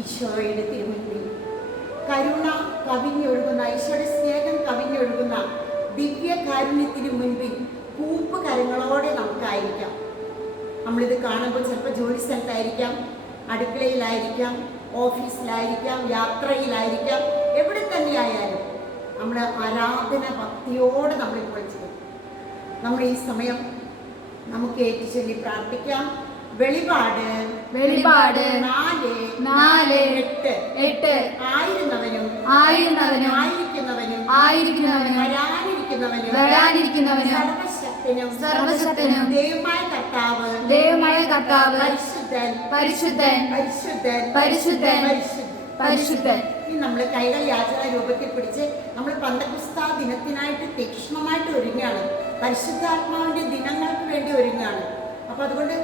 ഈശോയുടെ തിരുമുറ്റി കരുണ കവിഞ്ഞൊഴുകുന്ന ഈശോയുടെ സ്നേഹം കവിഞ്ഞൊഴുകുന്ന ദിവ്യ കാരുണ്യത്തിന് മുൻപിൽ കൂപ്പ് കരങ്ങളോടെ നമുക്കായിരിക്കാം. നമ്മളിത് കാണുമ്പോൾ ചിലപ്പോൾ ജോലി സ്ഥലത്തായിരിക്കാം അടുക്കളയിലായിരിക്കാം ഓഫീസിലായിരിക്കാം യാത്രയിലായിരിക്കാം എവിടെ തന്നെയായാലും നമ്മൾ ആരാധന ഭക്തിയോടെ നമ്മളിപ്പോൾ ചെയ്യും നമ്മൾ ഈ സമയം നമുക്ക് ഏറ്റു ചൊല്ലി പ്രാർത്ഥിക്കാം. വെളിപാട് വെളിപാട് നാല് നാല് എട്ട് എട്ട് ആയിരുന്നവനും ആയിരുന്നവനും ആയിരിക്കുന്നവനും ആയിരിക്കുന്നവനും വരാനിരിക്കുന്നവനും വരാനിരിക്കുന്നവനും സർവശക്തനും സർവശക്തനും ദൈവമായ കർത്താവ് ദൈവമായ കർത്താവ് പരിശുദ്ധൻ പരിശുദ്ധൻ പരിശുദ്ധൻ പരിശുദ്ധൻ പരിശുദ്ധൻ. ഇനി നമ്മൾ കൈകൾ യാചന രൂപത്തിൽ പിടിച്ച് നമ്മൾ പന്തപുസ്ത ദിനത്തിനായിട്ട് തീക്ഷ്ണമായിട്ട് ഒരുങ്ങാണ് പരിശുദ്ധാത്മാവിന്റെ ദിനങ്ങൾക്ക് വേണ്ടി ഒരുങ്ങാണ് അപ്പൊ അതുകൊണ്ട്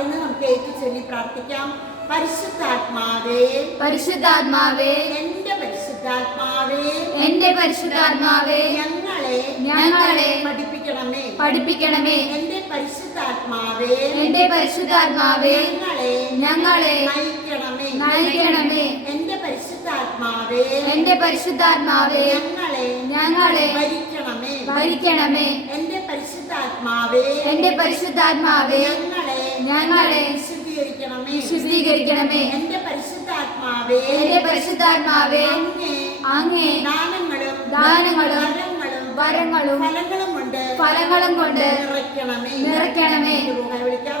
പറയുന്നത് നമുക്ക് ഏറ്റു ചൊല്ലി പ്രാർത്ഥിക്കാം. പരിശുദ്ധാത്മാവേ പരിശുദ്ധാത്മാവേ എന്റെ പരിശുദ്ധാത്മാവേ എന്റെ പരിശുദ്ധാത്മാവേ ഞങ്ങളെ ഞങ്ങളെ പഠിപ്പിക്കണമേ. പഠിപ്പിക്കണമേ. എന്റെ പരിശുദ്ധാത്മാവേ എന്റെ പരിശുദ്ധാത്മാവേ ഞങ്ങളെ ഞങ്ങളെ നയിക്കണമേ. നയിക്കണമേ. എന്റെ പരിശുദ്ധാത്മാവേ എന്റെ പരിശുദ്ധാത്മാവേ ഞങ്ങളെ ഞങ്ങളെ ഭരിക്കണമേ. ഭരിക്കണമേ. എന്റെ പരിശുദ്ധാത്മാവേ എന്റെ പരിശുദ്ധാത്മാവേ ഞങ്ങളെ ഞങ്ങളെ ശുദ്ധീകരിക്കണമേ ശുദ്ധീകരിക്കണമേ എന്റെ പരിശുദ്ധാത്മാവേ എന്റെ പരിശുദ്ധാത്മാവേ അങ്ങേ ദാനങ്ങളും ദാനങ്ങളും വരങ്ങളും ഫലങ്ങളും കൊണ്ട് ഫലങ്ങളും കൊണ്ട് നിറയ്ക്കണമേ നിറയ്ക്കണമേ വിളിക്കാം